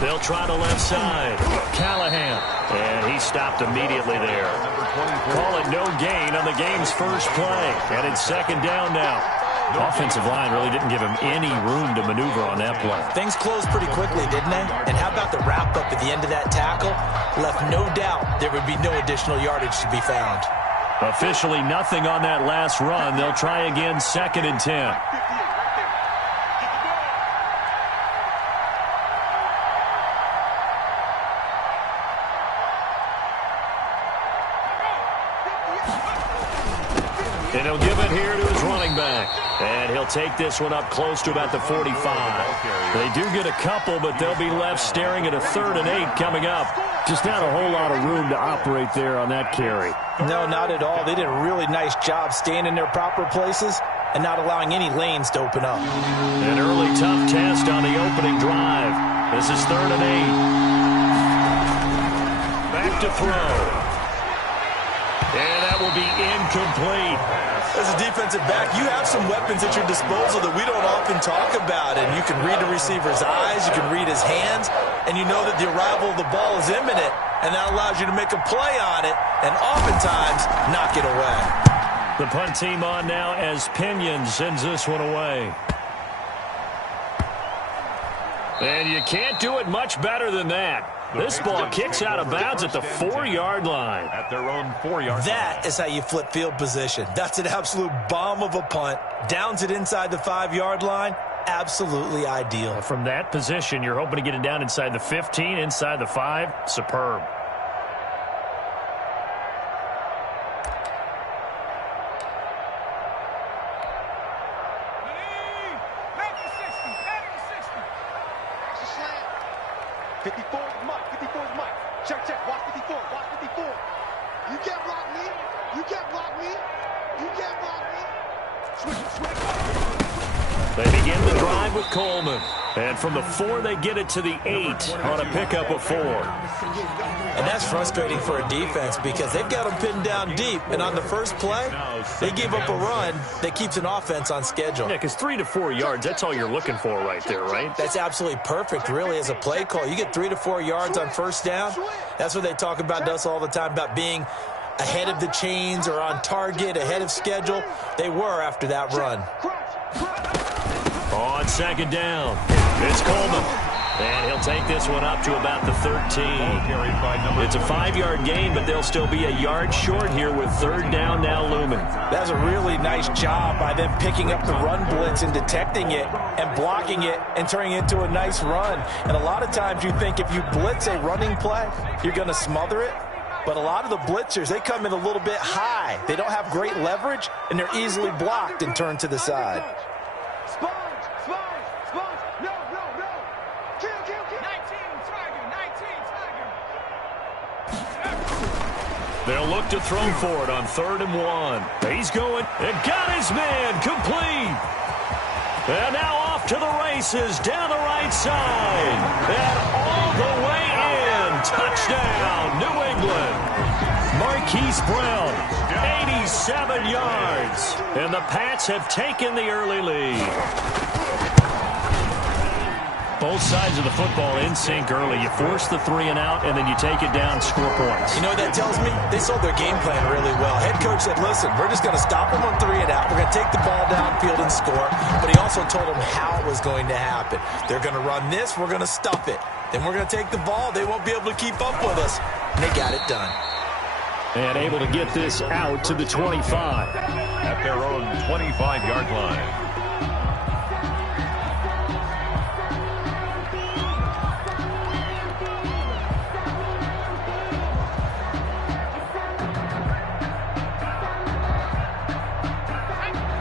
They'll try the left side. Callahan. And he stopped immediately there. Call it no gain on the game's first play. And it's second down now. Offensive line really didn't give him any room to maneuver on that play. Things closed pretty quickly, didn't they? And how about the wrap-up at the end of that tackle? Left no doubt there would be no additional yardage to be found. Officially nothing on that last run. They'll try again, 2nd and 10. And he'll give it here to his running back. And he'll take this one up close to about the 45. They do get a couple, but they'll be left staring at a 3rd and 8 coming up. Just not a whole lot of room to operate there on that carry. No, not at all. They did a really nice job staying in their proper places and not allowing any lanes to open up. An early tough test on the opening drive. This is 3rd and 8. Back to throw. And that will be incomplete. As a defensive back, you have some weapons at your disposal that we don't often talk about. And you can read the receiver's eyes, you can read his hands, and you know that the arrival of the ball is imminent. And that allows you to make a play on it and oftentimes knock it away. The punt team on now as Pinion sends this one away. And you can't do it much better than that. This ball kicks out of bounds at the 4-yard line. At their own 4-yard line. That is how you flip field position. That's an absolute bomb of a punt. Downs it inside the 5-yard line. Absolutely ideal. From that position, you're hoping to get it down inside the 15, inside the 5. Superb. They begin the drive with Coleman. And from the 4, they get it to the 8 on a pickup of 4. And that's frustrating for a defense because they've got them pinned down deep. And on the first play, they gave up a run that keeps an offense on schedule. Yeah, because 3 to 4 yards, that's all you're looking for right there, right? That's absolutely perfect, really, as a play call. You get 3 to 4 yards on first down. That's what they talk about to us all the time, about being ahead of the chains or on target, ahead of schedule. They were after that run. On 2nd down, it's Coleman. And he'll take this one up to about the 13. It's a 5-yard gain, but they'll still be a yard short here with 3rd down now looming. That's a really nice job by them picking up the run blitz and detecting it and blocking it and turning it into a nice run. And a lot of times you think if you blitz a running play, you're going to smother it. But a lot of the blitzers, they come in a little bit high. They don't have great leverage, and they're easily blocked and turned to the side. They'll look to throw for it on 3rd and 1. He's going and got his man complete. And now off to the races down the right side. And all the way in. Touchdown, New England. Marquise Brown, 87 yards. And the Pats have taken the early lead. Both sides of the football in sync early. You force the 3 and out, and then you take it down, score points. You know what that tells me? They sold their game plan really well. Head coach said, listen, we're just going to stop them on 3 and out. We're going to take the ball downfield and score. But he also told them how it was going to happen. They're going to run this. We're going to stuff it. Then we're going to take the ball. They won't be able to keep up with us. And they got it done. And able to get this out to the 25. At their own 25-yard line.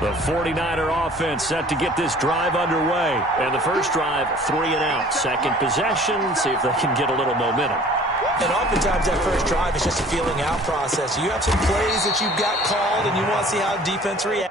The 49er offense set to get this drive underway. And the first drive, 3 and out. Second possession, see if they can get a little momentum. And oftentimes that first drive is just a feeling out process. You have some plays that you've got called and you want to see how defense reacts.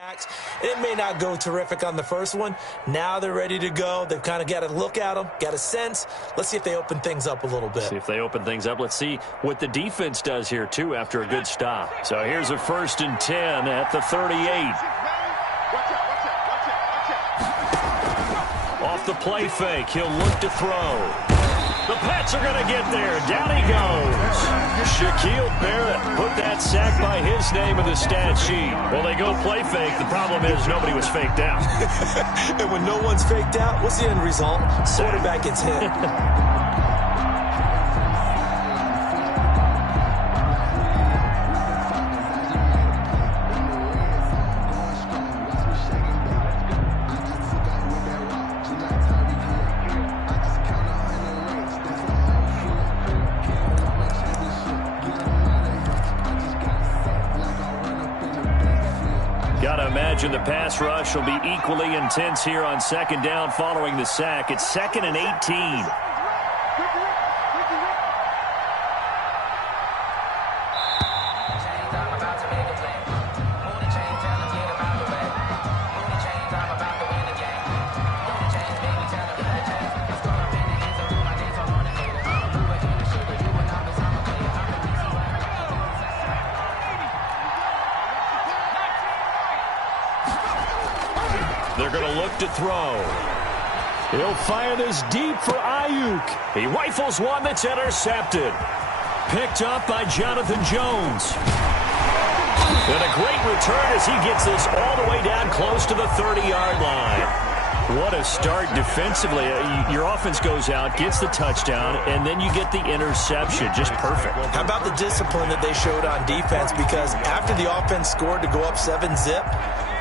It may not go terrific on the first one. Now they're ready to go. They've kind of got to look at them, got a sense. Let's see if they open things up a little bit. See if they open things up. Let's see what the defense does here, too, after a good stop. So here's a 1st and 10 at the 38. Off the play fake, he'll look to throw. The Pats are going to get there. Down he goes. Shaquille Barrett put that sack by his name in the stat sheet. Well, they go play fake. The problem is nobody was faked out. And when no one's faked out, what's the end result? Quarterback gets hit. Imagine the pass rush will be equally intense here on 2nd down following the sack. It's 2nd and 18. They're going to look to throw. He'll fire this deep for Ayuk. He rifles one that's intercepted. Picked up by Jonathan Jones. And a great return as he gets this all the way down close to the 30-yard line. What a start defensively. Your offense goes out, gets the touchdown, and then you get the interception. Just perfect. How about the discipline that they showed on defense? Because after the offense scored to go up 7-zip,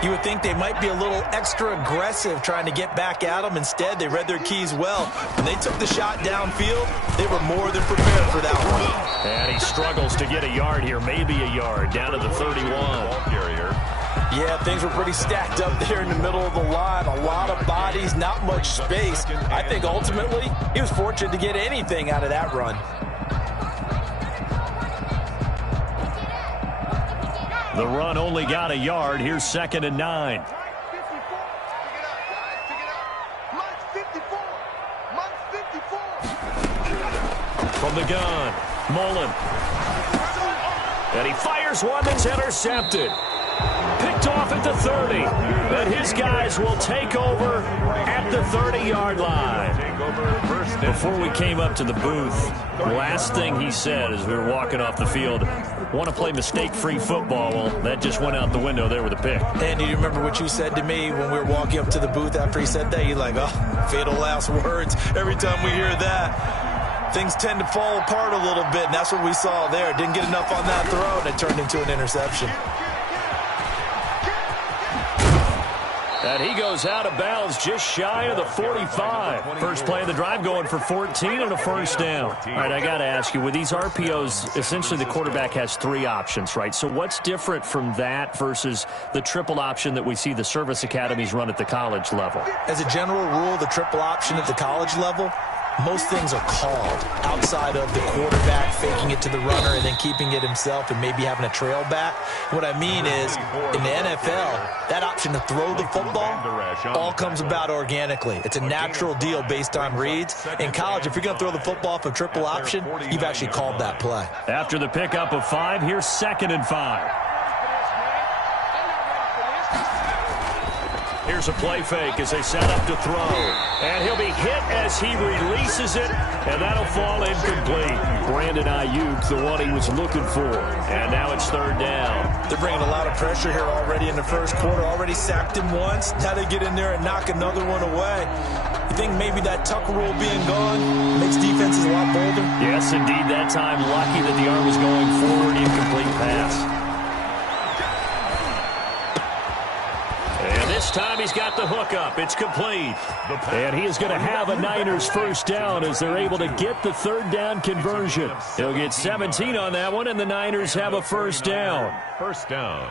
you would think they might be a little extra aggressive trying to get back at them. Instead, they read their keys well. When they took the shot downfield, they were more than prepared for that one. And he struggles to get a yard here, maybe a yard, down to the 31. Yeah, things were pretty stacked up there in the middle of the line. A lot of bodies, not much space. I think ultimately he was fortunate to get anything out of that run. The run only got a yard. Here's 2nd and 9. From the gun, Mullen. And he fires one that's intercepted. Picked off at the 30. And his guys will take over at the 30-yard line. Before we came up to the booth, the last thing he said as we were walking off the field, want to play mistake-free football. Well, that just went out the window there with a pick. And do you remember what you said to me when we were walking up to the booth after he said that? You're like, oh, fatal last words. Every time we hear that, things tend to fall apart a little bit, and that's what we saw there. Didn't get enough on that throw, and it turned into an interception. And he goes out of bounds just shy of the 45. First play of the drive going for 14 and a 1st down. All right, I got to ask you, with these RPOs, essentially the quarterback has 3 options, right? So what's different from that versus the triple option that we see the service academies run at the college level? As a general rule, the triple option at the college level, most things are called outside of the quarterback faking it to the runner and then keeping it himself and maybe having a trail back. What I mean is, in the NFL, that option to throw the football all comes about organically. It's a natural deal based on reads. In college, if you're going to throw the football for triple option, you've actually called that play. After the pickup of 5, here's 2nd and 5. Here's a play fake as they set up to throw. And he'll be hit as he releases it, and that'll fall incomplete. Brandon Ayuk, the one he was looking for. And now it's 3rd down. They're bringing a lot of pressure here already in the first quarter. Already sacked him once. Now they get in there and knock another one away. You think maybe that Tucker rule being gone makes defenses a lot bolder? Yes, indeed. That time, lucky that the arm was going forward. Incomplete pass. This time he's got the hook up. It's complete. And he is going to have a Niners 1st down as they're able to get the 3rd down conversion. He'll get 17 on that one, and the Niners have a 1st down. 1st down.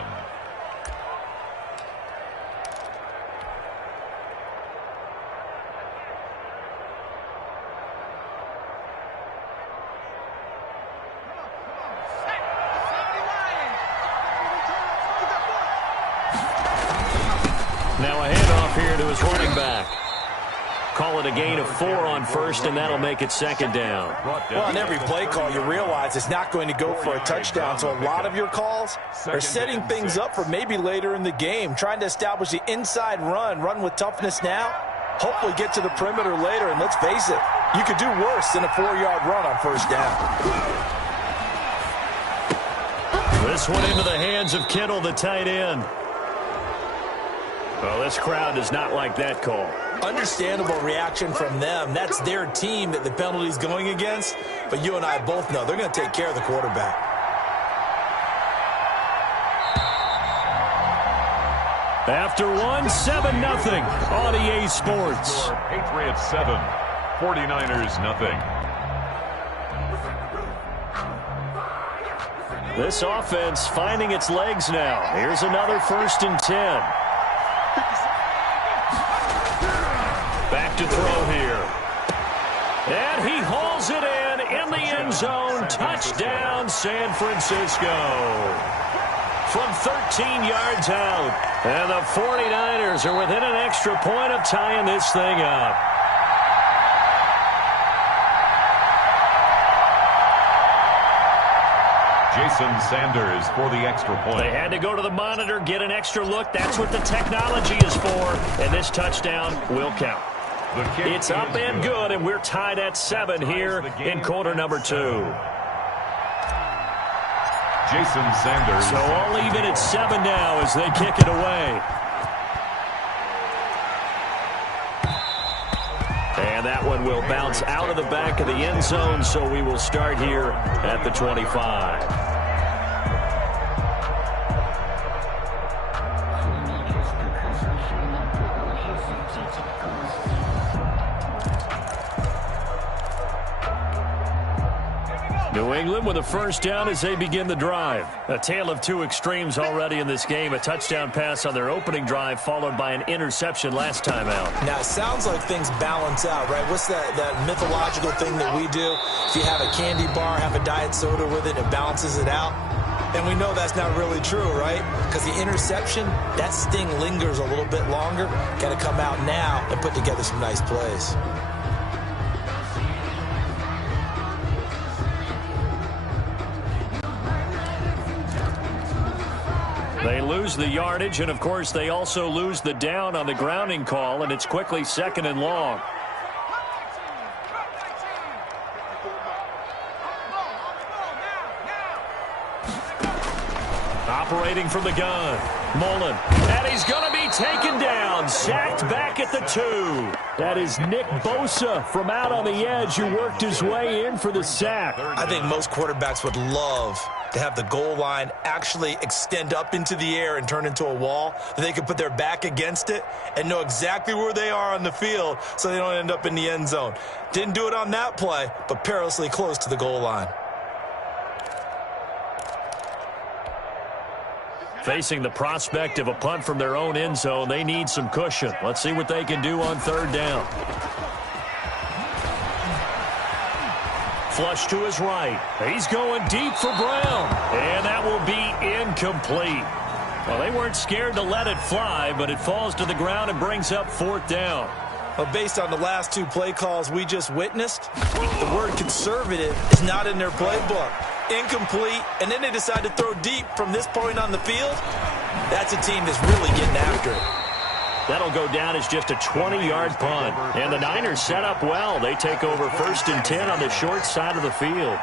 Now a handoff here to his running back. Call it a gain of 4 on first, and that'll make it second down. Well, on every play call, you realize it's not going to go for a touchdown, so a lot of your calls are setting things up for maybe later in the game, trying to establish the inside run with toughness now, hopefully get to the perimeter later, and let's face it, you could do worse than a 4-yard run on first down. This one into the hands of Kittle, the tight end. Well, this crowd does not like that call. Understandable reaction from them. That's their team that the penalty's going against. But you and I both know they're going to take care of the quarterback. After 7-0 on EA Sports. Patriots 7, 49ers nothing. This offense finding its legs now. Here's another 1st and 10. Back to throw here. And he hauls it in the end zone. Touchdown, San Francisco. From 13 yards out. And the 49ers are within an extra point of tying this thing up. Jason Sanders for the extra point. They had to go to the monitor, get an extra look. That's what the technology is for. And this touchdown will count. It's up and good, and we're tied at 7 here in quarter number 2. Jason Sanders. So all even at 7 now as they kick it away. And that one will bounce out of the back of the end zone, so we will start here at the 25. New England with a first down as they begin the drive. A tale of two extremes already in this game. A touchdown pass on their opening drive followed by an interception last time out. Now, it sounds like things balance out, right? What's that mythological thing that we do? If you have a candy bar, have a diet soda with it, it balances it out. And we know that's not really true, right? Because the interception, that sting lingers a little bit longer. Got to come out now and put together some nice plays. They lose the yardage, and, of course, they also lose the down on the grounding call, and it's quickly 2nd and long. Operating from the gun, Mullen, and he's going to be taken down, sacked back at the 2. That is Nick Bosa from out on the edge who worked his way in for the sack. I think most quarterbacks would love to have the goal line actually extend up into the air and turn into a wall, that they can put their back against it and know exactly where they are on the field so they don't end up in the end zone. Didn't do it on that play, but perilously close to the goal line. Facing the prospect of a punt from their own end zone, they need some cushion. Let's see what they can do on 3rd down. Flush to his right. He's going deep for Brown. And that will be incomplete. Well, they weren't scared to let it fly, but it falls to the ground and brings up 4th down. Well, based on the last 2 play calls we just witnessed, the word conservative is not in their playbook. Incomplete, and then they decide to throw deep from this point on the field. That's a team that's really getting after it. That'll go down as just a 20-yard punt. And the Niners set up well. They take over 1st and 10 on the short side of the field.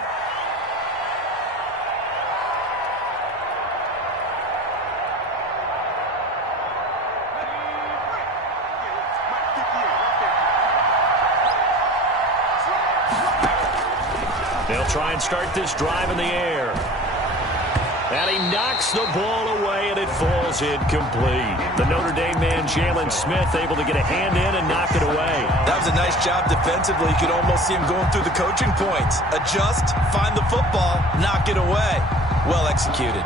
They'll try and start this drive in the air. And he knocks the ball away, and it falls incomplete. The Notre Dame man, Jalen Smith, able to get a hand in and knock it away. That was a nice job defensively. You could almost see him going through the coaching points. Adjust, find the football, knock it away. Well executed.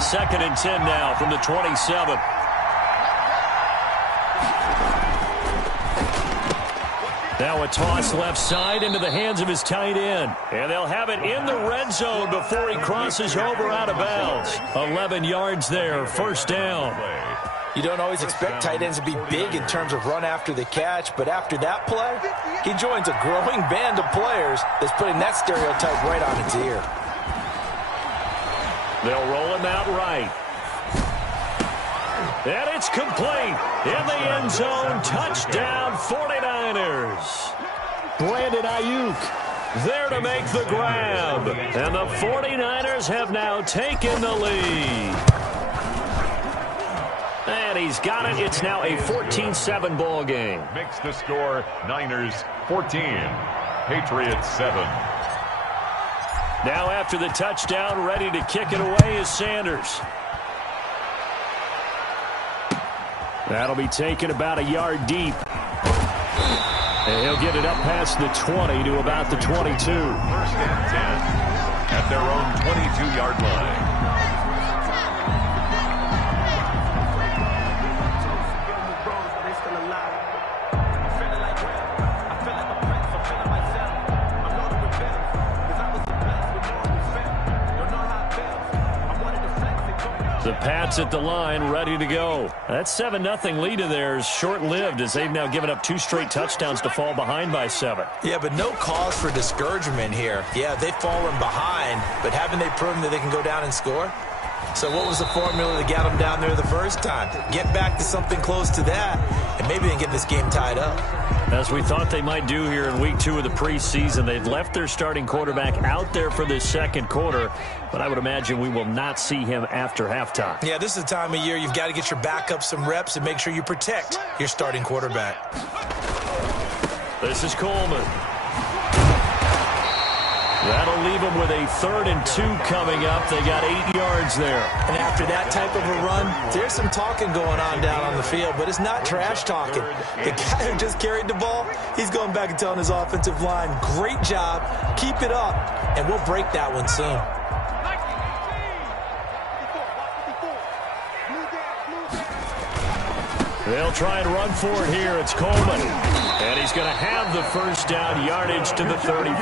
2nd and 10 now from the 27. Now a toss left side into the hands of his tight end. And they'll have it in the red zone before he crosses over out of bounds. 11 yards there, 1st down. You don't always expect tight ends to be big in terms of run after the catch, but after that play, he joins a growing band of players that's putting that stereotype right on its ear. They'll roll him out right. And it's complete. In the end zone, touchdown 49ers. Brandon Ayuk there to make the grab. And the 49ers have now taken the lead. And he's got it. It's now a 14-7 ball game. Makes the score Niners 14, Patriots 7. Now after the touchdown, ready to kick it away is Sanders. That'll be taken about a yard deep. And he'll get it up past the 20 to about the 22. First and 10 at their own 22-yard line. The Pats at the line, ready to go. That 7-0 lead of theirs short-lived as they've now given up 2 straight touchdowns to fall behind by 7. Yeah, but no cause for discouragement here. Yeah, they've fallen behind, but haven't they proven that they can go down and score? So what was the formula that got them down there the first time? Get back to something close to that, and maybe they get this game tied up. As we thought they might do here in week 2 of the preseason, they've left their starting quarterback out there for this second quarter, but I would imagine we will not see him after halftime. Yeah, this is the time of year you've got to get your backup some reps and make sure you protect your starting quarterback. This is Coleman. That'll leave them with a 3rd and 2 coming up. They got 8 yards there. And after that type of a run, there's some talking going on down on the field, but it's not trash talking. The guy who just carried the ball, he's going back and telling his offensive line, great job, keep it up, and we'll break that one soon. They'll try and run for it here. It's Coleman. And he's going to have the first down, yardage to the 35.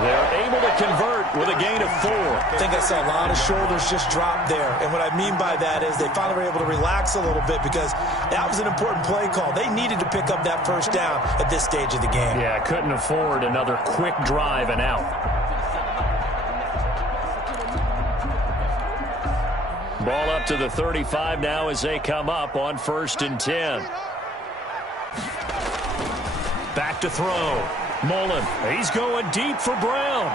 They're able to convert with a gain of 4. I think I saw a lot of shoulders just drop there. And what I mean by that is they finally were able to relax a little bit because that was an important play call. They needed to pick up that first down at this stage of the game. Yeah, couldn't afford another quick drive and out. Ball up to the 35 now as they come up on 1st and 10. Back to throw. Mullen, he's going deep for Brown.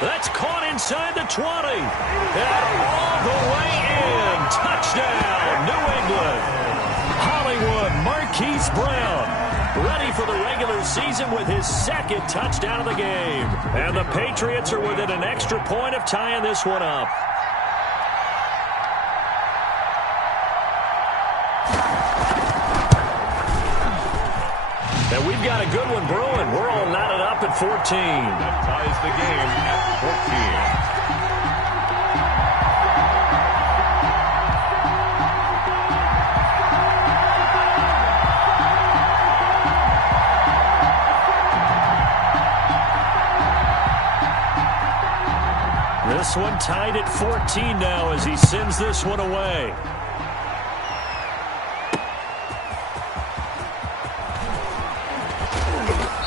That's caught inside the 20. And all the way in. Touchdown, New England. Hollywood Marquise Brown, ready for the regular season with his 2nd touchdown of the game. And the Patriots are within an extra point of tying this one up. And we've got a good one brewing. We're all knotted up at 14. That ties the game at 14. This one tied at 14 now as he sends this one away.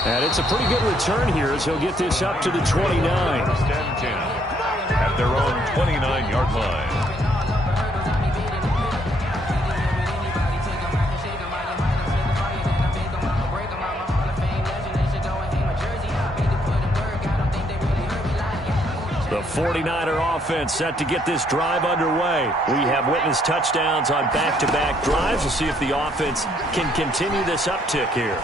And it's a pretty good return here as he'll get this up to the 29. 10-10 at their own 29-yard line. The 49er offense set to get this drive underway. We have witnessed touchdowns on back-to-back drives. We'll see if the offense can continue this uptick here.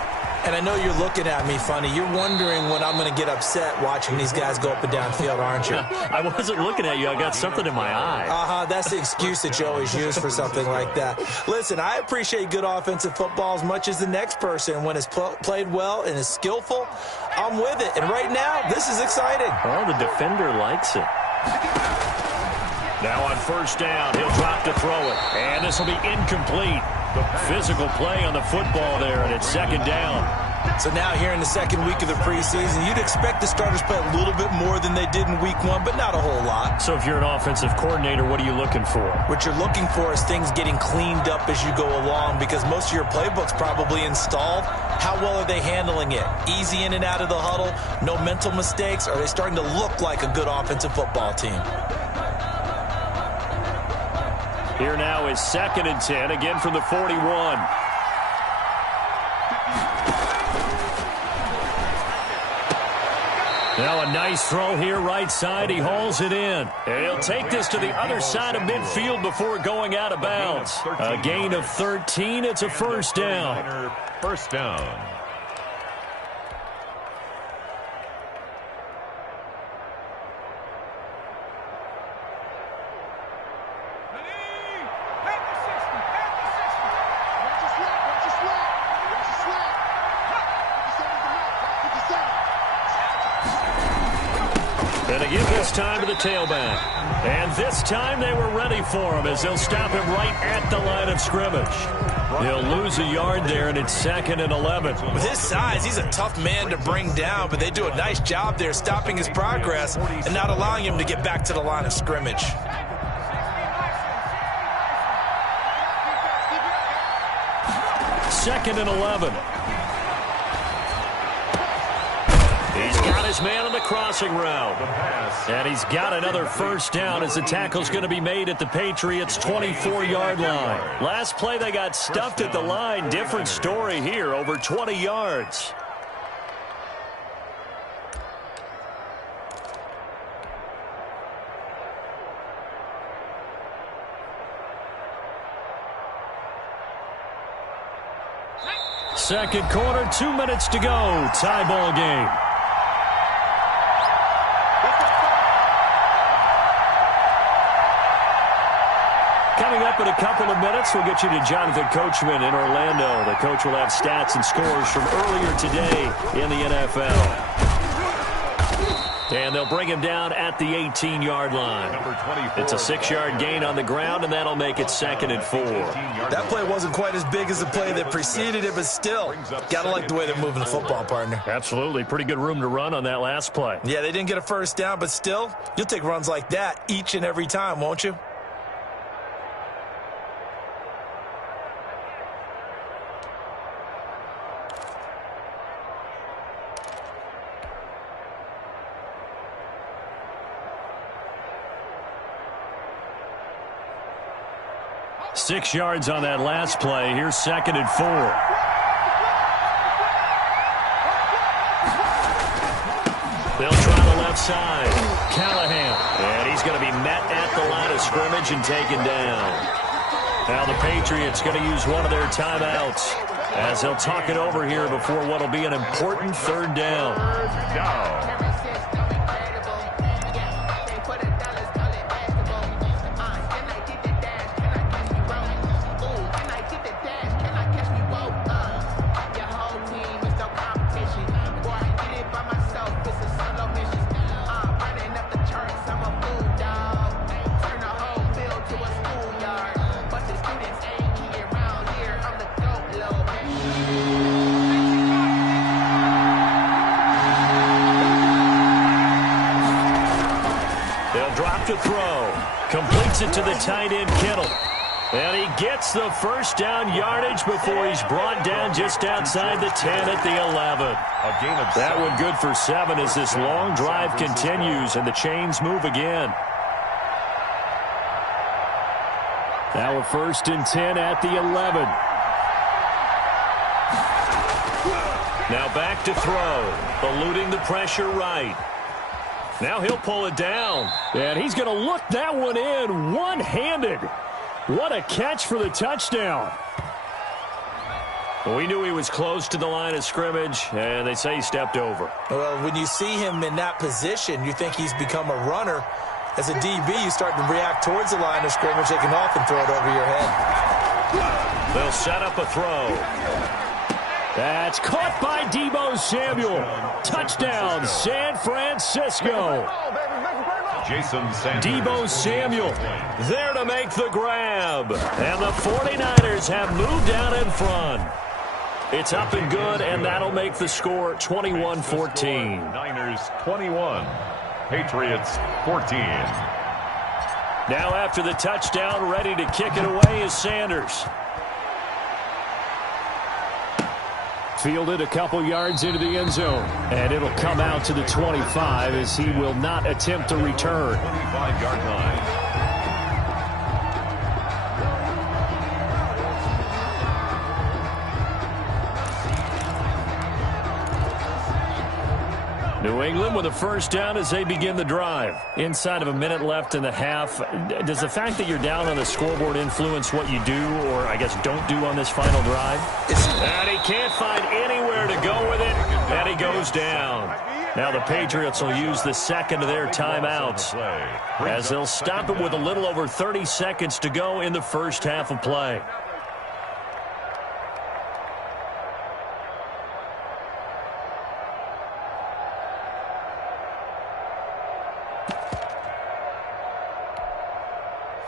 And I know you're looking at me funny. You're wondering when I'm going to get upset watching these guys go up and down field, aren't you? I wasn't looking at you. I got something in my eye. That's the excuse that you always use for something like that. Listen, I appreciate good offensive football as much as the next person. When it's played well and is skillful, I'm with it. And right now, this is exciting. Well, the defender likes it. Now on 1st down, he'll drop to throw it. And this will be incomplete. Physical play on the football there, and it's 2nd down. So now here in the second week of the preseason, you'd expect the starters play a little bit more than they did in week one, but not a whole lot. So if you're an offensive coordinator, what are you looking for? What you're looking for is things getting cleaned up as you go along, because most of your playbook's probably installed. How well are they handling it? Easy in and out of the huddle, no mental mistakes? Are they starting to look like a good offensive football team? Here now is 2nd and 10, again from the 41. Now a nice throw here right side. He hauls it in. And he'll take this to the other side of midfield before going out of bounds. A gain of 13. It's a first down. First down. And again this time to the tailback. And this time they were ready for him as they'll stop him right at the line of scrimmage. He'll lose a yard there, and it's 2nd and 11. With his size, he's a tough man to bring down, but they do a nice job there stopping his progress and not allowing him to get back to the line of scrimmage. Second and 11. He's got his man on the crossing route. And he's got another first down as the tackle's going to be made at the Patriots' 24-yard line. Last play they got stuffed at the line. Different story here, over 20 yards. Second quarter, 2 minutes to go. Tie ball game. Coming up in a couple of minutes, we'll get you to Jonathan Coachman in Orlando. The coach will have stats and scores from earlier today in the NFL. And they'll bring him down at the 18-yard line. It's a 6-yard gain on the ground, and that'll make it 2nd and 4. That play wasn't quite as big as the play that preceded it, but still, got to like the way they're moving the football, partner. Absolutely. Pretty good room to run on that last play. Yeah, they didn't get a first down, but still, you'll take runs like that each and every time, won't you? Six yards on that last play. Here's 2nd and 4. They'll try the left side. Callahan. And he's going to be met at the line of scrimmage and taken down. Now the Patriots going to use one of their timeouts as they'll talk it over here before what will be an important 3rd down. To throw. Completes it to the tight end, Kittle. And he gets the first down yardage before he's brought down just outside the 10 at the 11. That one good for 7 as this long drive continues and the chains move again. Now a 1st and 10 at the 11. Now back to throw. Eluding the pressure right. Now he'll pull it down. And he's going to look that one in one-handed. What a catch for the touchdown. We knew he was close to the line of scrimmage, and they say he stepped over. Well, when you see him in that position, you think he's become a runner. As a DB, you start to react towards the line of scrimmage. They can often throw it over your head. They'll set up a throw. That's caught by Deebo Samuel. Touchdown, San Francisco. Deebo Samuel there to make the grab. And the 49ers have moved out in front. It's up and good, and that'll make the score 21-14. Niners 21, Patriots 14. Now after the touchdown, ready to kick it away is Sanders. Fielded a couple yards into the end zone, and it'll come out to the 25 as he will not attempt to return. 25-yard line. New England with a first down as they begin the drive. Inside of a minute left in the half, does the fact that you're down on the scoreboard influence what you do, or I guess don't do on this final drive? And he can't find anywhere to go with it, and he goes down. Now the Patriots will use the second of their timeouts as they'll stop it with a little over 30 seconds to go in the first half of play.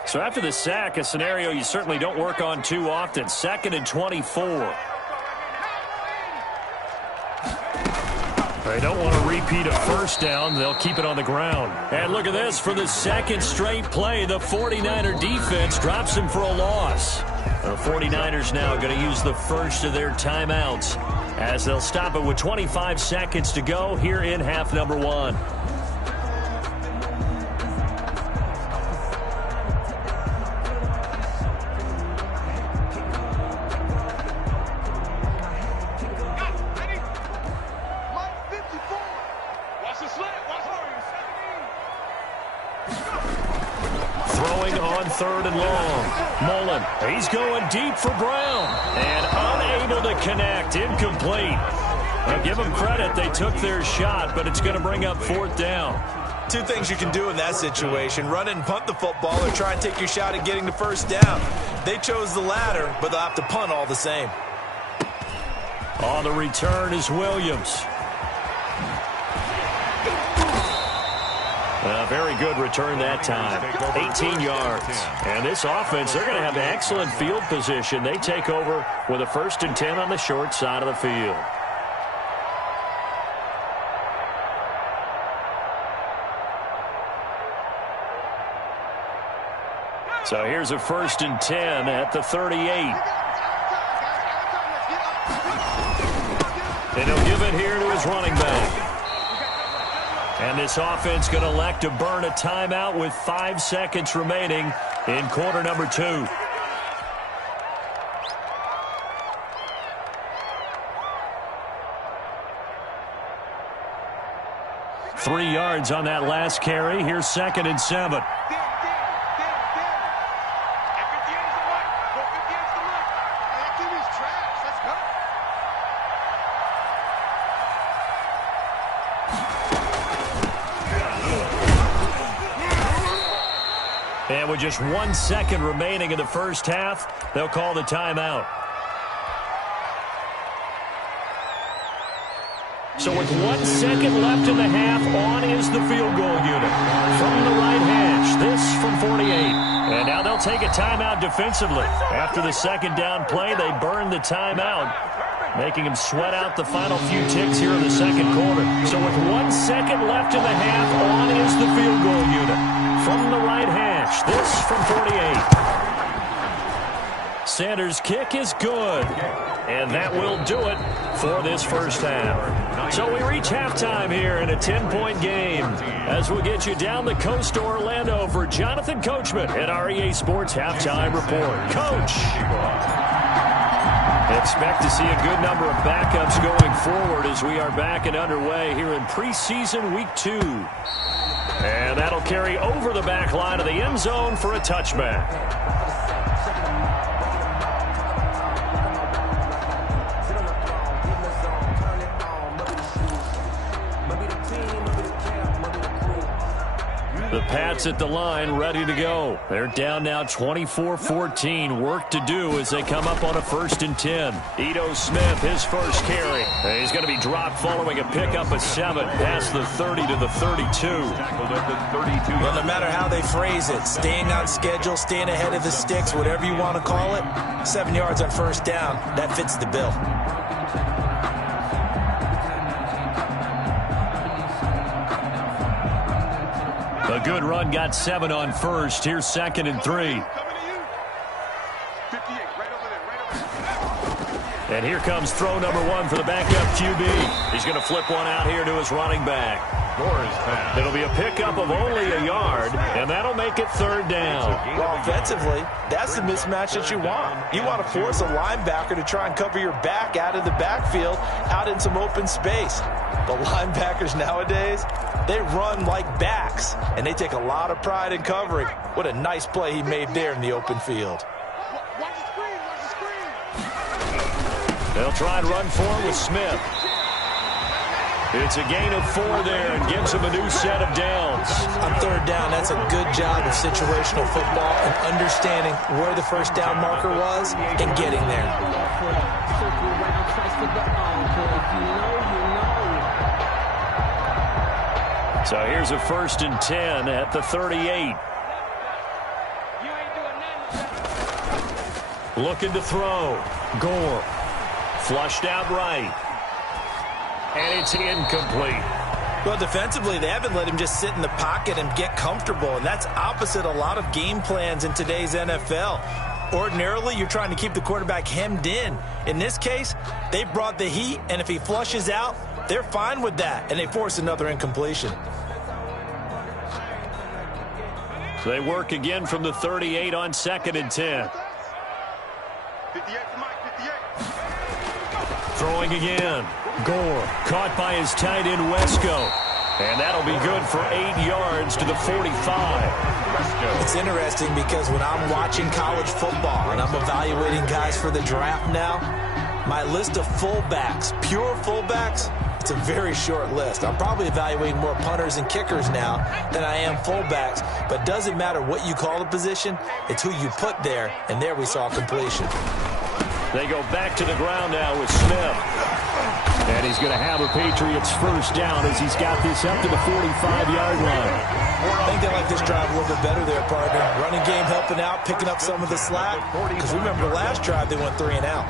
So after the sack, a scenario you certainly don't work on too often. 2nd and 24. They don't want to repeat a first down. They'll keep it on the ground. And look at this. For the second straight play, the 49er defense drops him for a loss. The 49ers now going to use the first of their timeouts as they'll stop it with 25 seconds to go here in half number 1. Third and long. Mullen, he's going deep for Brown. And unable to connect. Incomplete. Now give them credit. They took their shot, but it's going to bring up 4th down. Two things you can do in that situation. Run it and punt the football or try and take your shot at getting the first down. They chose the latter, but they'll have to punt all the same. On the return is Williams. A very good return that time. 18 yards. And this offense, they're going to have excellent field position. They take over with a 1st and 10 on the short side of the field. So here's a 1st and 10 at the 38. And he'll give it here to his running back. And this offense going to elect to burn a timeout with 5 seconds remaining in quarter number 2. Three yards on that last carry. Here's 2nd and 7. And with just 1 second remaining in the first half, they'll call the timeout. So with 1 second left in the half, on is the field goal unit. From the right hash, this from 48. And now they'll take a timeout defensively. After the second down play, they burn the timeout, making them sweat out the final few ticks here in the second quarter. So with 1 second left in the half, on is the field goal unit. From the right hash, this from 48. Sanders' kick is good. And that will do it for this first half. So we reach halftime here in a 10-point game as we'll get you down the coast to Orlando for Jonathan Coachman at our EA Sports Halftime Report. Coach! Expect to see a good number of backups going forward as we are back and underway here in preseason week 2. And that'll carry over the back line of the end zone for a touchback. The Pats at the line, ready to go. They're down now 24-14. Work to do as they come up on a 1st and 10. Ito Smith, his first carry. He's going to be dropped following a pickup of 7 past the 30 to the 32. Well, no matter how they phrase it, staying on schedule, staying ahead of the sticks, whatever you want to call it, 7 yards on first down, that fits the bill. A good run got 7 on first. Here's 2nd and 3. And here comes throw number 1 for the backup QB. He's going to flip one out here to his running back. It'll be a pickup of only a yard, and that'll make it 3rd down. Well, offensively, that's the mismatch that you want. You want to force a linebacker to try and cover your back out of the backfield, out in some open space. The linebackers nowadays, they run like backs, and they take a lot of pride in covering. What a nice play he made there in the open field. They'll try and run forward with Smith. It's a gain of 4 there and gives him a new set of downs. On 3rd down, that's a good job of situational football and understanding where the first down marker was and getting there. So here's a 1st and 10 at the 38. Looking to throw. Gore. Flushed out right. And it's incomplete. Well, defensively, they haven't let him just sit in the pocket and get comfortable, and that's opposite a lot of game plans in today's NFL. Ordinarily, you're trying to keep the quarterback hemmed in. In this case, they brought the heat, and if he flushes out, they're fine with that, and they force another incompletion. So they work again from the 38 on 2nd and 10. Throwing again. Gore caught by his tight end Wesco. And that'll be good for 8 yards to the 45. It's interesting because when I'm watching college football and I'm evaluating guys for the draft now, my list of fullbacks, pure fullbacks, it's a very short list. I'm probably evaluating more punters and kickers now than I am fullbacks. But doesn't matter what you call the position, it's who you put there. And there we saw completion. They go back to the ground now with Smith. And he's going to have a Patriots first down as he's got this up to the 45-yard line. I think they like this drive a little bit better there, partner. Running game helping out, picking up some of the slack. Because remember the last drive, they went 3 and out.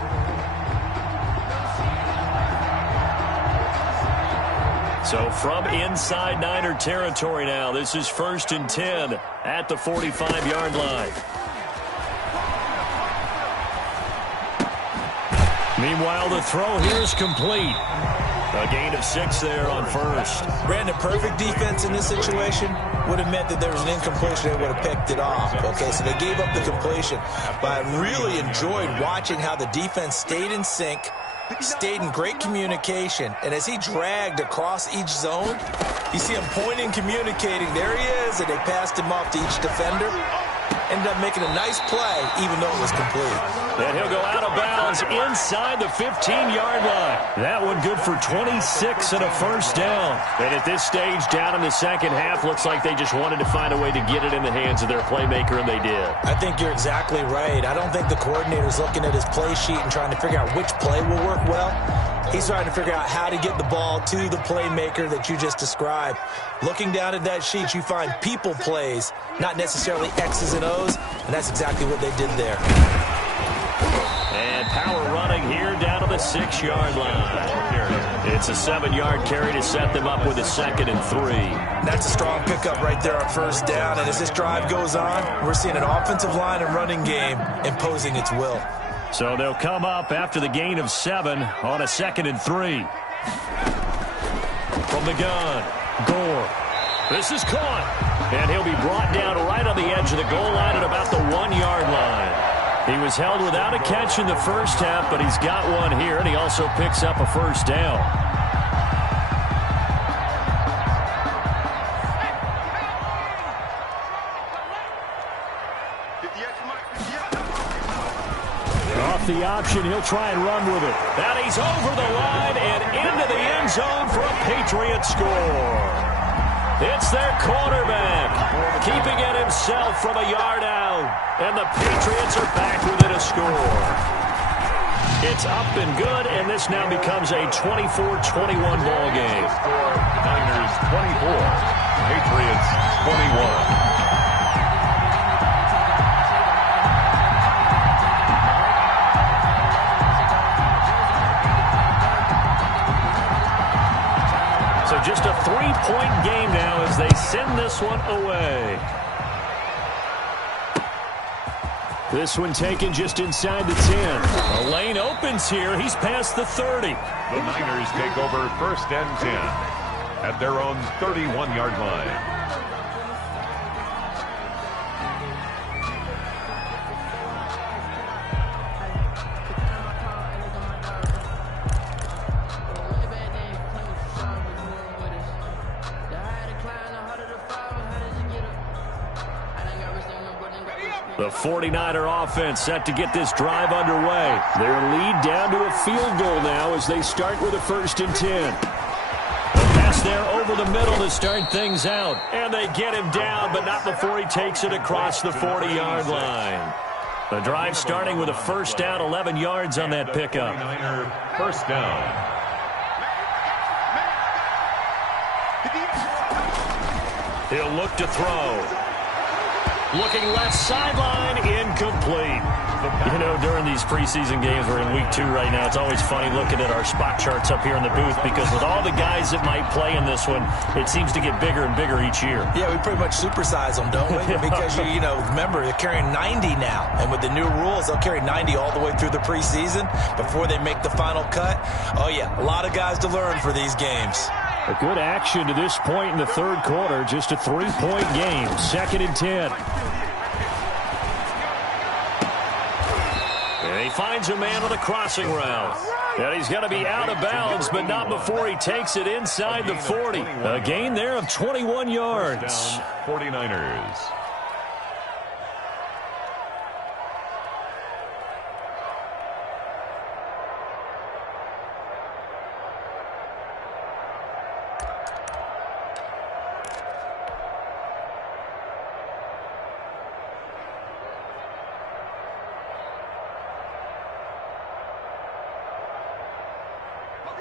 So from inside Niner territory now, this is 1st and 10 at the 45-yard line. Meanwhile, the throw here is complete. A gain of 6 there on first. Brandon, perfect defense in this situation would have meant that there was an incompletion. They would have picked it off. Okay, so they gave up the completion. But I really enjoyed watching how the defense stayed in sync, stayed in great communication. And as he dragged across each zone, you see him pointing, communicating. There he is, and they passed him off to each defender. Ended up making a nice play, even though it was complete. And he'll go out of bounds inside the 15-yard line. That one good for 26 and a first down. And at this stage, down in the second half, looks like they just wanted to find a way to get it in the hands of their playmaker, and they did. I think you're exactly right. I don't think the coordinator's looking at his play sheet and trying to figure out which play will work well. He's trying to figure out how to get the ball to the playmaker that you just described. Looking down at that sheet, you find people plays, not necessarily X's and O's, and that's exactly what they did there. And power running here down to the 6-yard line. It's a 7-yard carry to set them up with a 2nd and 3. That's a strong pickup right there on first down, and as this drive goes on, we're seeing an offensive line and running game imposing its will. So they'll come up after the gain of 7 on a 2nd and 3. From the gun, Gore. This is caught. And he'll be brought down right on the edge of the goal line at about the 1-yard line. He was held without a catch in the first half, but he's got one here, and he also picks up a first down. Off the option, he'll try and run with it. And he's over the line and into the end zone for a Patriot score. It's their quarterback, keeping it himself from a yard out. And the Patriots are back within a score. It's up and good, and this now becomes a 24-21 ball game. Niners 24, Patriots 21. So just a 3-point game now as as they send this one away. This one taken just inside the 10. The lane opens here. He's past the 30. The Niners take over 1st and 10 at their own 31-yard line. The 49er offense set to get this drive underway. Their lead down to a field goal now as they start with a 1st and 10. The pass there over the middle to start things out. And they get him down, but not before he takes it across the 40-yard line. The drive starting with a 1st down, 11 yards on that pickup. 49er 1st down. He'll look to throw. Looking left sideline, incomplete. You know, during these preseason games, we're in week 2 right now. It's always funny looking at our spot charts up here in the booth because with all the guys that might play in this one, it seems to get bigger and bigger each year. Yeah, we pretty much supersize them, don't we? Because, you know, remember, they're carrying 90 now. And with the new rules, they'll carry 90 all the way through the preseason before they make the final cut. Oh, yeah, a lot of guys to learn for these games. A good action to this point in the 3rd quarter. Just a 3-point game. 2nd and 10. And he finds a man on the crossing route. And he's going to be out of bounds, but not before he takes it inside the 40. A gain there of 21 yards. 49ers.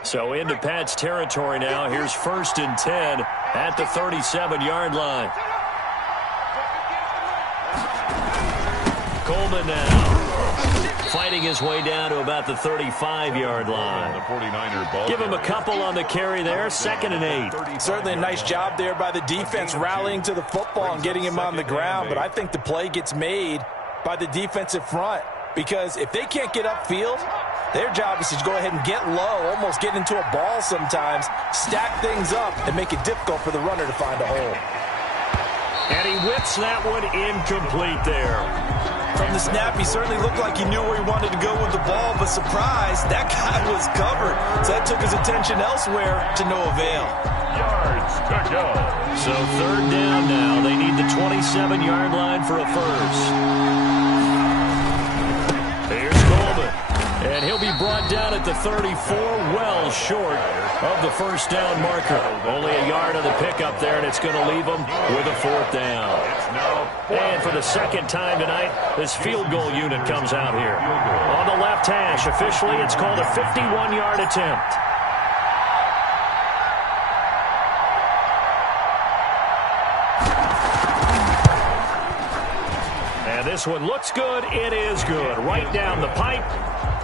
So into Pat's territory now. Here's 1st and 10 at the 37-yard line. Coleman now fighting his way down to about the 35-yard line. The 49er ball. Give him a couple on the carry there. 2nd and 8. Certainly a nice job there by the defense rallying to the football and getting him on the ground. But I think the play gets made by the defensive front because if they can't get upfield, their job is to go ahead and get low, almost get into a ball sometimes, stack things up, and make it difficult for the runner to find a hole. And he whips that one incomplete there. From the snap, he certainly looked like he knew where he wanted to go with the ball, but surprise, that guy was covered. So that took his attention elsewhere to no avail. Yards to go. So 3rd down now. They need the 27-yard line for a 1st. Here's Coleman. And he'll be brought down at the 34, well short of the 1st down marker. Only a yard on the pickup there, and it's going to leave them with a 4th down. And for the 2nd time tonight, this field goal unit comes out here. On the left hash, officially it's called a 51-yard attempt. And this one looks good. It is good. Right down the pipe.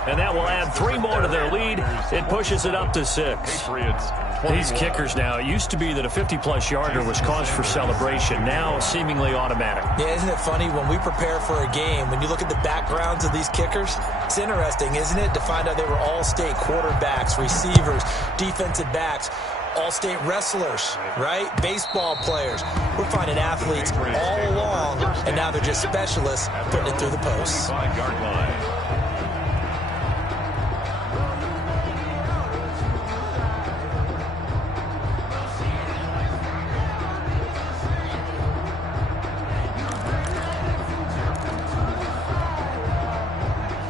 And that will add 3 more to their lead. It pushes it up to 6. These kickers now, it used to be that a 50-plus yarder was cause for celebration. Now seemingly automatic. Yeah, isn't it funny when we prepare for a game, when you look at the backgrounds of these kickers, it's interesting, isn't it, to find out they were all-state quarterbacks, receivers, defensive backs, all-state wrestlers, right? Baseball players. We're finding athletes all along, and now they're just specialists putting it through the posts. 5-yard line.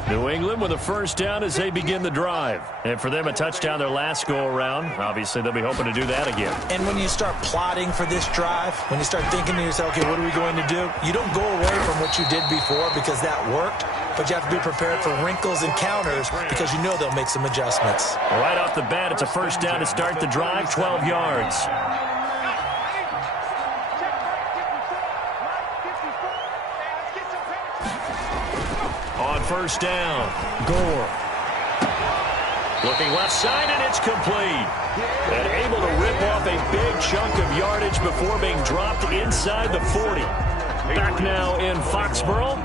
New England with a 1st down as they begin the drive. And for them, a touchdown their last go-around. Obviously, they'll be hoping to do that again. And when you start plotting for this drive, when you start thinking to yourself, okay, what are we going to do? You don't go away from what you did before because that worked, but you have to be prepared for wrinkles and counters because you know they'll make some adjustments. Right off the bat, it's a 1st down to start the drive, 12 yards. On 1st down, Gore. Looking left side, and it's complete. And able to rip off a big chunk of yardage before being dropped inside the 40. Back now in Foxborough.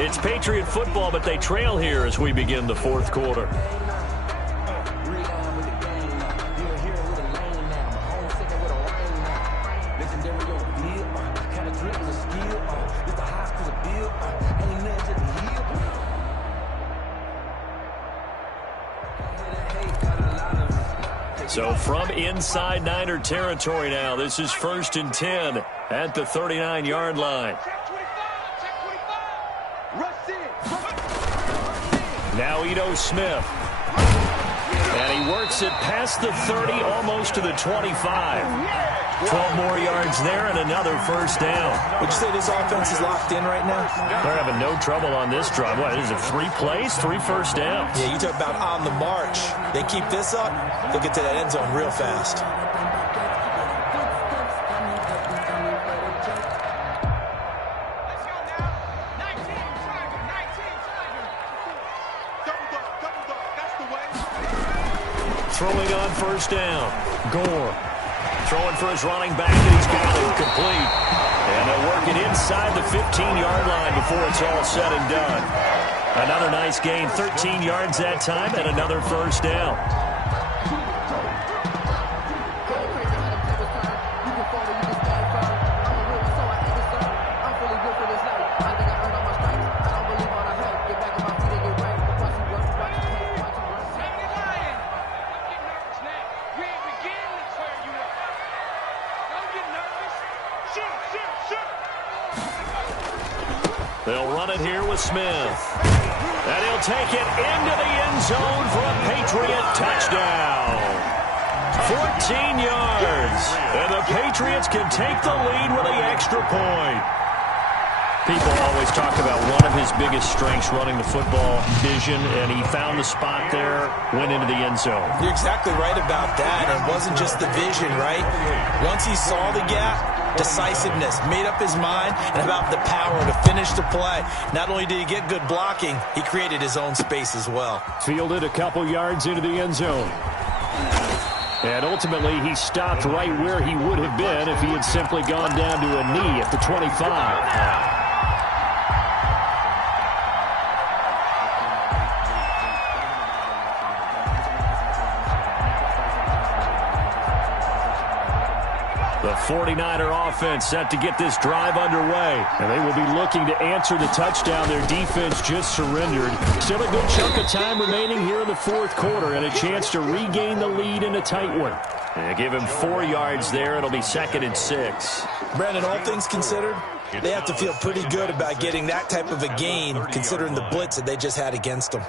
It's Patriot football, but they trail here as we begin the fourth quarter. So from inside Niner territory now, this is 1st and 10 at the 39-yard line. Now Ito Smith. And he works it past the 30, almost to the 25. 12 more yards there and another first down. Would you say this offense is locked in right now? They're having no trouble on this drive. What is it, 3 plays, 3 first downs? Yeah, you talk about on the march. They keep this up, they'll get to that end zone real fast. Throwing on first down. Gore. Throwing for his running back, and he's got it complete. And they'll work it inside the 15-yard line before it's all said and done. Another nice gain, 13 yards that time, and another first down. They'll run it here with Smith. And he'll take it into the end zone for a Patriot touchdown. 14 yards. And the Patriots can take the lead with the extra point. People always talk about one of his biggest strengths running the football, vision, and he found the spot there, went into the end zone. You're exactly right about that. It wasn't just the vision, right? Once he saw the gap, decisiveness, made up his mind, and about the power to finish the play. Not only did he get good blocking, he created his own space as well. Fielded a couple yards into the end zone. And ultimately, he stopped right where he would have been if he had simply gone down to a knee at the 25. The 49er offense set to get this drive underway. And they will be looking to answer the touchdown their defense just surrendered. Still a good chunk of time remaining here in the fourth quarter and a chance to regain the lead in a tight one. And give him 4 yards there. It'll be 2nd and 6. Brandon, all things considered, they have to feel pretty good about getting that type of a gain considering the blitz that they just had against them.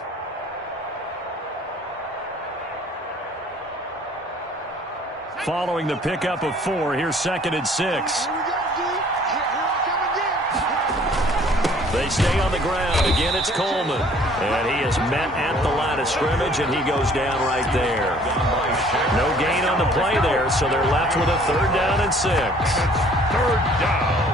Following the pickup of 4, here's 2nd and 6. They stay on the ground. Again, it's Coleman. And he is met at the line of scrimmage, and he goes down right there. No gain on the play there, so they're left with a 3rd down and 6. 3rd down.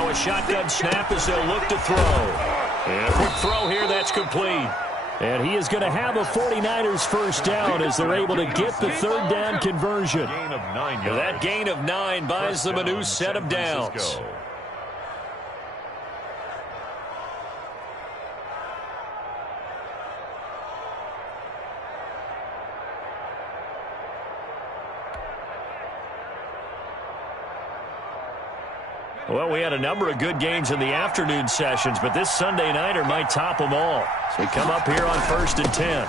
A shotgun snap as they'll look to throw. And a quick throw here, that's complete. And he is going to have a 49ers first down as they're able to get the 3rd down conversion. That gain of 9 buys them a new set of downs. Well, we had a number of good games in the afternoon sessions, but this Sunday nighter might top them all. So we come up here on 1st and 10.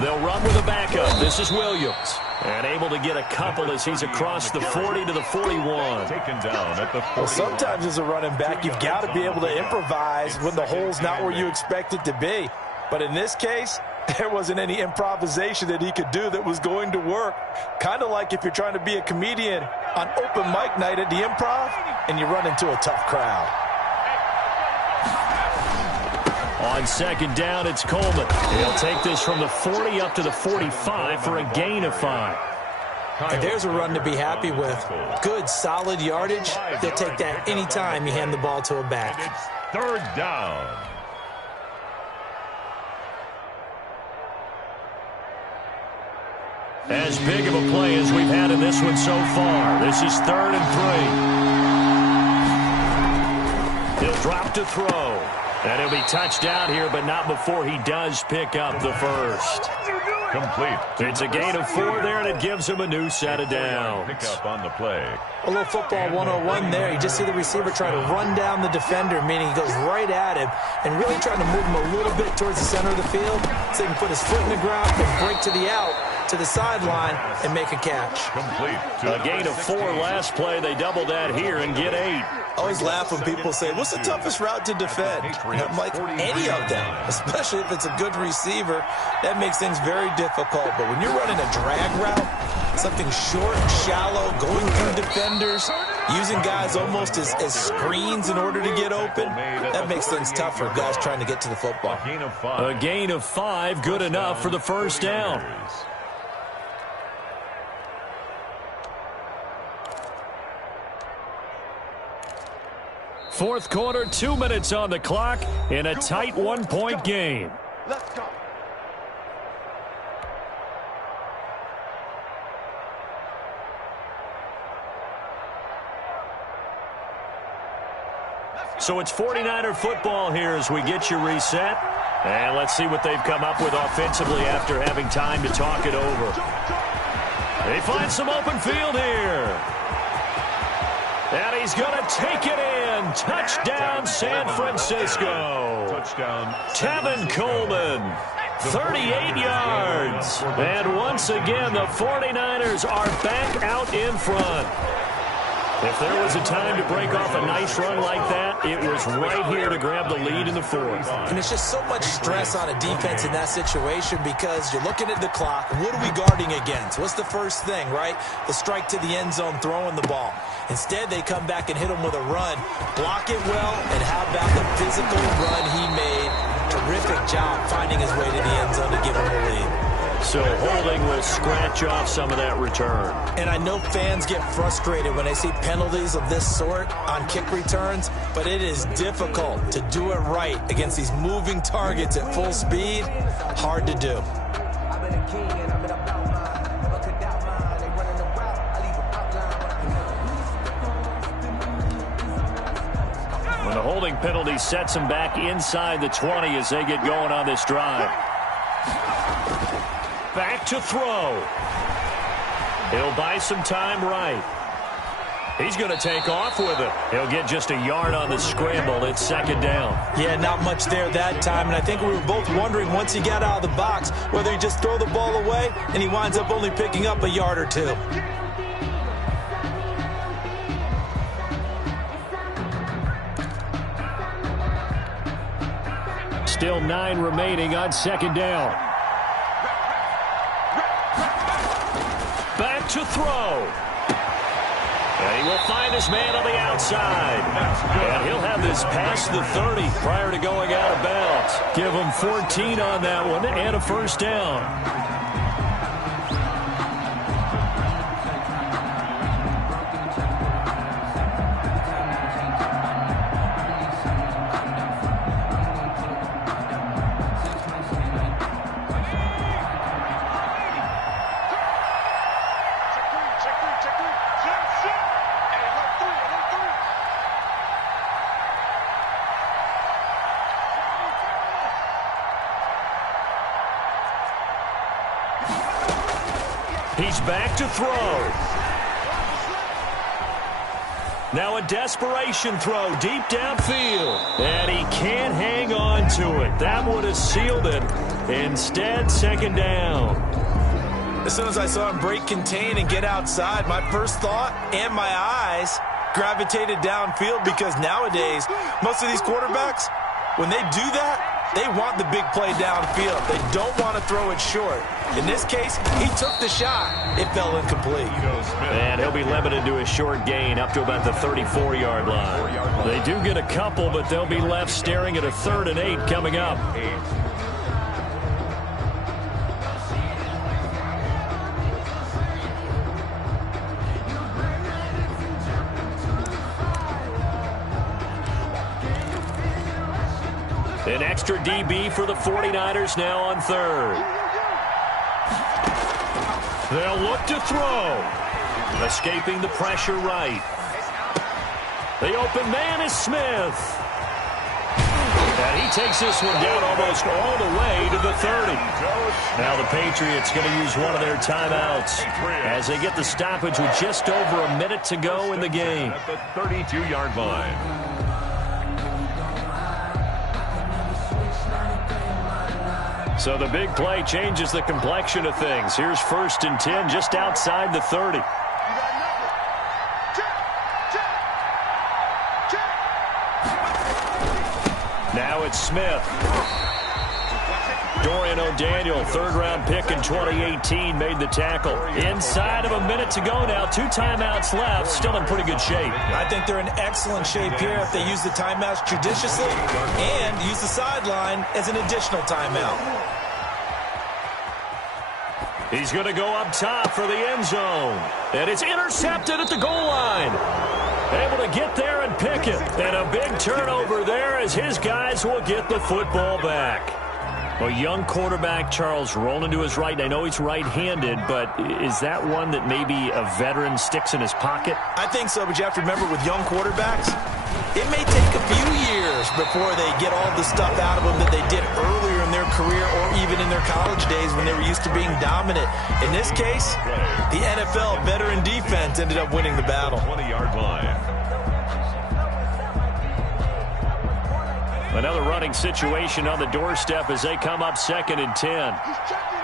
They'll run with a backup. This is Williams. And able to get a couple as he's across the 40 to the 41. Taken down at the 41. Well, sometimes as a running back, you've got to be able to improvise when the hole's not where you expect it to be. But in this case, there wasn't any improvisation that he could do that was going to work. Kind of like if you're trying to be a comedian on open mic night at the Improv and you run into a tough crowd. On 2nd down, it's Coleman. He'll take this from the 40 up to the 45 for a gain of 5. And there's a run to be happy with. Good, solid yardage. They'll take that anytime you hand the ball to a back. And it's third down. As big of a play as we've had in this one so far. This is 3rd and 3. He'll drop to throw. And he'll be touchdown here, but not before he does pick up the first. Complete. It's a gain of 4 there, and it gives him a new set of downs. Pick up on the play. A little football 101 there. You just see the receiver try to run down the defender, meaning he goes right at him and really trying to move him a little bit towards the center of the field so he can put his foot in the ground and break to the out, to the sideline, and make a catch. Complete. A gain of 4 last play. They double that here and get 8. I always laugh when people say, what's the toughest route to defend? And I'm like, any of them, especially if it's a good receiver. That makes things very difficult. But when you're running a drag route, something short, shallow, going through defenders, using guys almost as screens in order to get open, that makes things tough for guys trying to get to the football. A gain of 5, good enough for the first down. Fourth quarter, 2 minutes on the clock in a tight 1-point game. Let's go. So it's 49er football here as we get you reset. And let's see what they've come up with offensively after having time to talk it over. They find some open field here. And he's going to take it in. Touchdown, San Francisco. Touchdown. Tevin Coleman, 38 yards. And once again, the 49ers are back out in front. If there was a time to break off a nice run like that, it was right here to grab the lead in the fourth. And it's just so much stress on a defense in that situation because you're looking at the clock. What are we guarding against? What's the first thing, right? The strike to the end zone, throwing the ball. Instead, they come back and hit him with a run. Block it well, and how about the physical run he made? Terrific job finding his way to the end zone to give him the lead. So holding will scratch off some of that return. And I know fans get frustrated when they see penalties of this sort on kick returns, but it is difficult to do it right against these moving targets at full speed. Hard to do. When the holding penalty sets them back inside the 20 as they get going on this drive. Back to throw. He'll buy some time right. He's going to take off with it. He'll get just a yard on the scramble. It's second down. Yeah, not much there that time. And I think we were both wondering once he got out of the box whether he just throw the ball away and he winds up only picking up a yard or two. Still 9 remaining on second down. Back to throw. And he will find his man on the outside. And he'll have this past the 30 prior to going out of bounds. Give him 14 on that one and a first down. He's back to throw. Now a desperation throw deep downfield. And he can't hang on to it. That would have sealed it. Instead, second down. As soon as I saw him break contain and get outside, my first thought and my eyes gravitated downfield because nowadays, most of these quarterbacks, when they do that, they want the big play downfield. They don't want to throw it short. In this case, he took the shot. It fell incomplete. And he'll be limited to a short gain up to about the 34-yard line. They do get a couple, but they'll be left staring at a 3rd and 8 coming up. An extra DB for the 49ers now on third. They'll look to throw. Escaping the pressure right. The open man is Smith. And he takes this one down almost all the way to the 30. Now the Patriots going to use one of their timeouts as they get the stoppage with just over a minute to go in the game. At the 32-yard line. So the big play changes the complexion of things. Here's 1st and 10 just outside the 30. Now it's Smith. Dorian O'Daniel, third-round pick in 2018, made the tackle. Inside of a minute to go now. 2 timeouts left. Still in pretty good shape. I think they're in excellent shape here if they use the timeouts judiciously and use the sideline as an additional timeout. He's going to go up top for the end zone. And it's intercepted at the goal line. Able to get there and pick it. And a big turnover there as his guys will get the football back. A young quarterback, Charles, rolling to his right. I know he's right-handed, but is that one that maybe a veteran sticks in his pocket? I think so, but you have to remember with young quarterbacks, it may take a few years before they get all the stuff out of them that they did earlier in their career or even in their college days when they were used to being dominant. In this case, the NFL veteran defense ended up winning the battle. 20-yard line. Another running situation on the doorstep as they come up 2nd and 10. He's checking.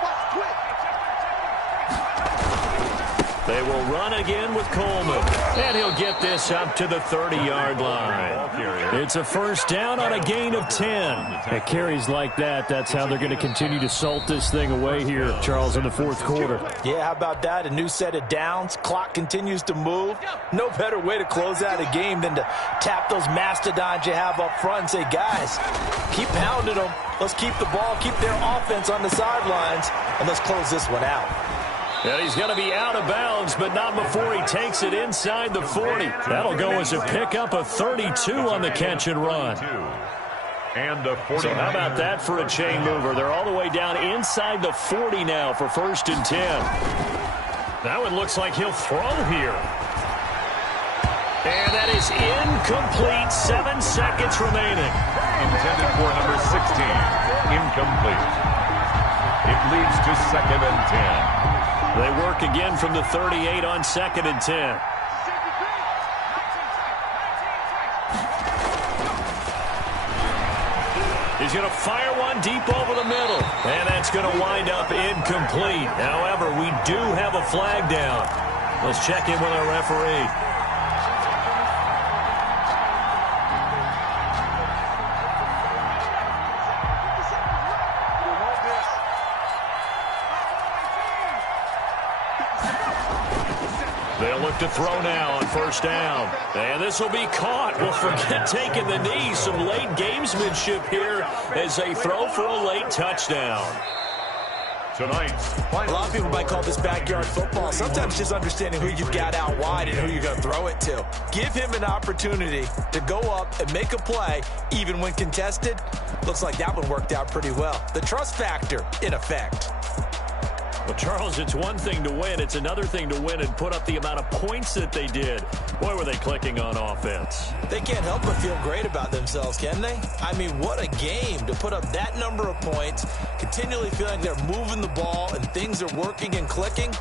Watch quick. They will run again with Coleman. And he'll get this up to the 30-yard line. It's a first down on a gain of 10. At carries like that, that's how they're going to continue to salt this thing away here, Charles, in the 4th quarter. Yeah, how about that? A new set of downs. Clock continues to move. No better way to close out a game than to tap those mastodons you have up front and say, guys, keep pounding them. Let's keep the ball, keep their offense on the sidelines, and let's close this one out. And he's going to be out of bounds, but not before he takes it inside the 40. That'll go as a pickup of 32 on the catch and run. And the 40. So how about that for a chain mover? They're all the way down inside the 40 now for 1st and 10. That one looks like he'll throw here. And that is incomplete. 7 seconds remaining. Intended for number 16. Incomplete. It leads to 2nd and 10. They work again from the 38 on 2nd and 10. He's going to fire one deep over the middle. And that's going to wind up incomplete. However, we do have a flag down. Let's check in with our referee. They'll look to throw now on 1st down. And this will be caught. We'll forget taking the knee. Some late gamesmanship here as they throw for a late touchdown. Tonight's A lot of people might call this backyard football. Sometimes just understanding who you've got out wide and who you're going to throw it to. Give him an opportunity to go up and make a play, even when contested. Looks like that one worked out pretty well. The trust factor in effect. Well, Charles, it's one thing to win. It's another thing to win and put up the amount of points that they did. Boy, were they clicking on offense. They can't help but feel great about themselves, can they? I mean, what a game to put up that number of points, continually feeling they're moving the ball and things are working and clicking.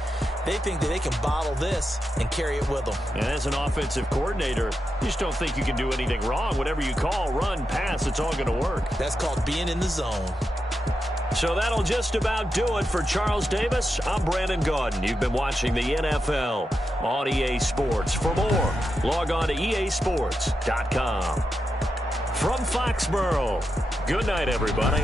They think that they can bottle this and carry it with them. And as an offensive coordinator, you just don't think you can do anything wrong. Whatever you call, run, pass, it's all going to work. That's called being in the zone. So that'll just about do it for Charles Davis. I'm Brandon Gaudin. You've been watching the NFL on EA Sports. For more, log on to easports.com. From Foxborough, good night, everybody.